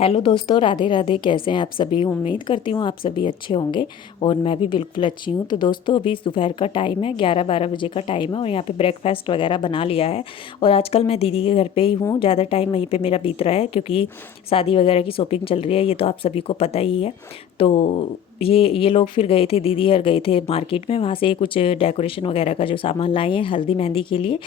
Hello दोस्तों, राधे राधे। कैसे हैं आप सभी? उम्मीद करती हूँ आप सभी अच्छे होंगे और मैं भी बिल्कुल अच्छी हूँ। तो दोस्तों, अभी दोपहर का टाइम है, 11-12 बजे का टाइम है और यहाँ पे ब्रेकफास्ट वगैरह बना लिया है। और आजकल मैं दीदी के घर पे ही हूँ, ज़्यादा टाइम वहीं पे मेरा बीत रहा है क्योंकि शादी वगैरह की शॉपिंग चल रही है, ये तो आप सभी को पता ही है। तो ये लोग फिर गए थे, दीदी और गए थे मार्केट में, वहाँ से कुछ डेकोरेशन वगैरह का जो सामान लाए हैं हल्दी मेहंदी के लिए।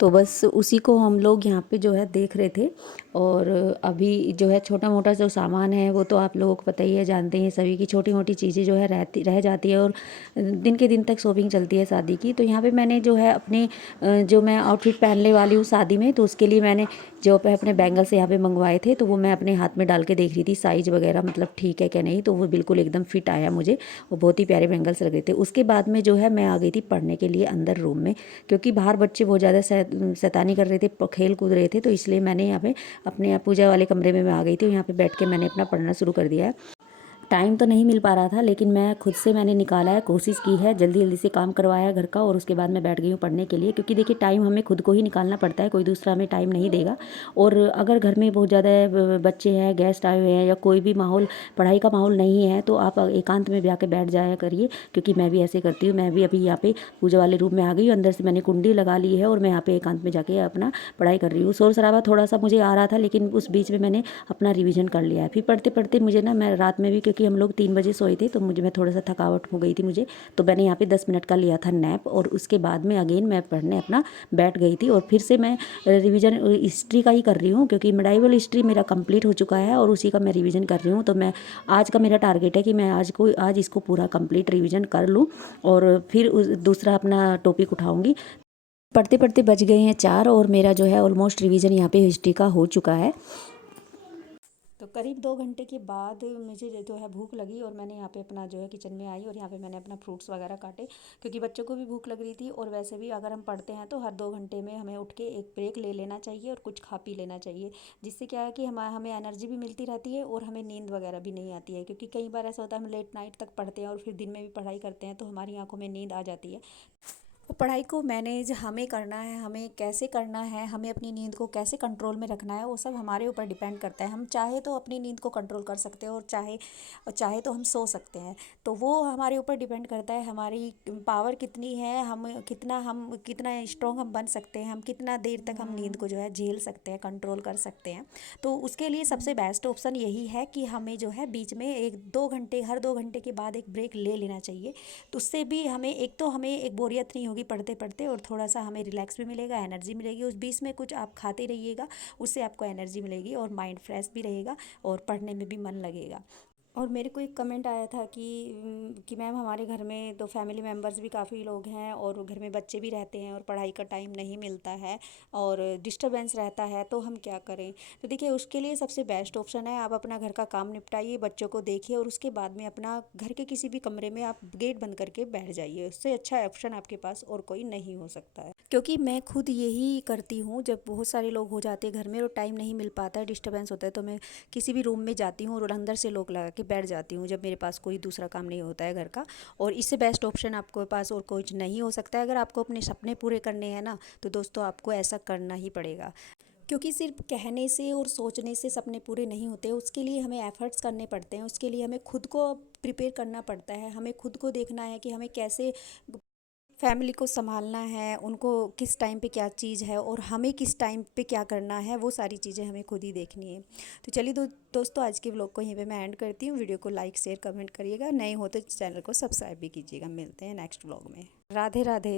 तो बस उसी को हम लोग यहाँ पे जो है देख रहे थे। और अभी जो है छोटा मोटा जो सामान है वो तो आप लोगों को पता ही है, जानते हैं सभी की छोटी मोटी चीज़ें जो है रह जाती है और दिन के दिन तक शॉपिंग चलती है शादी की। तो यहाँ पे मैंने जो है अपने जो मैं आउटफिट पहनने वाली हूँ शादी में, तो उसके लिए मैंने जो अपने बैंगल्स यहाँ पे मंगवाए थे तो वो मैं अपने हाथ में डाल के देख रही थी साइज़ वगैरह मतलब ठीक है क्या नहीं। तो वो बिल्कुल एकदम फिट आया मुझे, वो बहुत ही प्यारे बैंगल्स लग रहे थे। उसके बाद में जो है मैं आ गई थी पढ़ने के लिए अंदर रूम में, क्योंकि बाहर बच्चे बहुत ज़्यादा शैतानी कर रहे थे, खेल कूद रहे थे। तो इसलिए मैंने यहाँ पे अपने यहाँ पूजा वाले कमरे में मैं आ गई थी और यहाँ पे बैठ के मैंने अपना पढ़ना शुरू कर दिया है। टाइम तो नहीं मिल पा रहा था लेकिन मैं खुद से मैंने निकाला है, कोशिश की है, जल्दी जल्दी से काम करवाया घर का और उसके बाद मैं बैठ गई हूँ पढ़ने के लिए। क्योंकि देखिए टाइम हमें खुद को ही निकालना पड़ता है, कोई दूसरा हमें टाइम नहीं देगा। और अगर घर में बहुत ज़्यादा बच्चे हैं, गेस्ट आए हुए हैं या कोई भी माहौल, पढ़ाई का माहौल नहीं है, तो आप एकांत में भी आके बैठ जाया करिए। क्योंकि मैं भी ऐसे करती हूँ। मैं भी अभी यहाँ पे पूजा वाले रूम में आ गई हूँ, अंदर से मैंने कुंडी लगा ली है और मैं यहाँ पे एकांत में जाके अपना पढ़ाई कर रही हूँ। शोर शराबा थोड़ा सा मुझे आ रहा था लेकिन उस बीच में मैंने अपना रिवीजन कर लिया है। फिर पढ़ते पढ़ते मुझे ना, मैं रात में भी, क्योंकि हम लोग 3 बजे सोए थे तो मैं थोड़ा सा थकावट हो गई थी मुझे। तो मैंने यहाँ पे 10 मिनट का लिया था नैप और उसके बाद में अगेन मैं पढ़ने अपना बैठ गई थी। और फिर से मैं रिवीजन हिस्ट्री का ही कर रही हूँ क्योंकि मेडाइवल हिस्ट्री मेरा कंप्लीट हो चुका है और उसी का मैं रिवीजन कर रही हूँ। तो मैं आज का मेरा टारगेट है कि मैं आज इसको पूरा कंप्लीट रिवीजन कर लूँ और फिर दूसरा अपना टॉपिक उठाऊँगी। पढ़ते पढ़ते बज गए हैं 4 और मेरा जो है ऑलमोस्ट रिवीजन यहाँ पे हिस्ट्री का हो चुका है। तो करीब 2 घंटे के बाद मुझे जो है भूख लगी और मैंने यहाँ पे अपना जो है किचन में आई और यहाँ पे मैंने अपना फ्रूट्स वगैरह काटे, क्योंकि बच्चों को भी भूख लग रही थी। और वैसे भी अगर हम पढ़ते हैं तो हर 2 घंटे में हमें उठ के एक ब्रेक ले लेना चाहिए और कुछ खा पी लेना चाहिए, जिससे क्या है कि हमें एनर्जी भी मिलती रहती है और हमें नींद वगैरह भी नहीं आती है। क्योंकि कई बार ऐसा होता है हम लेट नाइट तक पढ़ते हैं और फिर दिन में भी पढ़ाई करते हैं तो हमारी आंखों में नींद आ जाती है। वो पढ़ाई को मैनेज हमें करना है, हमें कैसे करना है, हमें अपनी नींद को कैसे कंट्रोल में रखना है, वो सब हमारे ऊपर डिपेंड करता है। हम चाहे तो अपनी नींद को कंट्रोल कर सकते हैं और चाहे तो हम सो सकते हैं। तो वो हमारे ऊपर डिपेंड करता है, हमारी पावर कितनी है, हम कितना स्ट्रॉन्ग हम बन सकते हैं, हम कितना देर तक हम नींद को जो है झेल सकते हैं, कंट्रोल कर सकते हैं। तो उसके लिए सबसे बेस्ट ऑप्शन यही है कि हमें जो है बीच में 1-2 घंटे, हर 2 घंटे के बाद एक ब्रेक ले लेना चाहिए। तो उससे भी हमें एक बोरियत नहीं होगी पढ़ते पढ़ते और थोड़ा सा हमें रिलैक्स भी मिलेगा, एनर्जी मिलेगी। उस बीच में कुछ आप खाते रहिएगा, उससे आपको एनर्जी मिलेगी और माइंड फ्रेश भी रहेगा और पढ़ने में भी मन लगेगा। और मेरे को एक कमेंट आया था कि मैम हमारे घर में तो फैमिली मेम्बर्स भी काफ़ी लोग हैं और घर में बच्चे भी रहते हैं और पढ़ाई का टाइम नहीं मिलता है और डिस्टरबेंस रहता है, तो हम क्या करें? तो देखिए उसके लिए सबसे बेस्ट ऑप्शन है, आप अपना घर का काम निपटाइए, बच्चों को देखिए और उसके बाद में अपना घर के किसी भी कमरे में आप गेट बंद करके बैठ जाइए। उससे अच्छा ऑप्शन आपके पास और कोई नहीं हो सकता है। क्योंकि मैं खुद यही करती हूँ, जब बहुत सारे लोग हो जाते हैं घर में और टाइम नहीं मिल पाता है, डिस्टरबेंस होता है, तो मैं किसी भी रूम में जाती हूँ और अंदर से लॉक लगा के बैठ जाती हूँ जब मेरे पास कोई दूसरा काम नहीं होता है घर का। और इससे बेस्ट ऑप्शन आपके पास और कुछ नहीं हो सकता है। अगर आपको अपने सपने पूरे करने हैं ना, तो दोस्तों आपको ऐसा करना ही पड़ेगा। क्योंकि सिर्फ कहने से और सोचने से सपने पूरे नहीं होते, उसके लिए हमें एफर्ट्स करने पड़ते हैं, उसके लिए हमें खुद को प्रिपेयर करना पड़ता है, हमें खुद को देखना है कि हमें कैसे फैमिली को संभालना है, उनको किस टाइम पे क्या चीज़ है और हमें किस टाइम पे क्या करना है, वो सारी चीज़ें हमें खुद ही देखनी है। तो चलिए दोस्तों, आज के व्लॉग को यहीं पे मैं एंड करती हूँ। वीडियो को लाइक शेयर कमेंट करिएगा, नए हो तो चैनल को सब्सक्राइब भी कीजिएगा। मिलते हैं नेक्स्ट व्लॉग में। राधे राधे।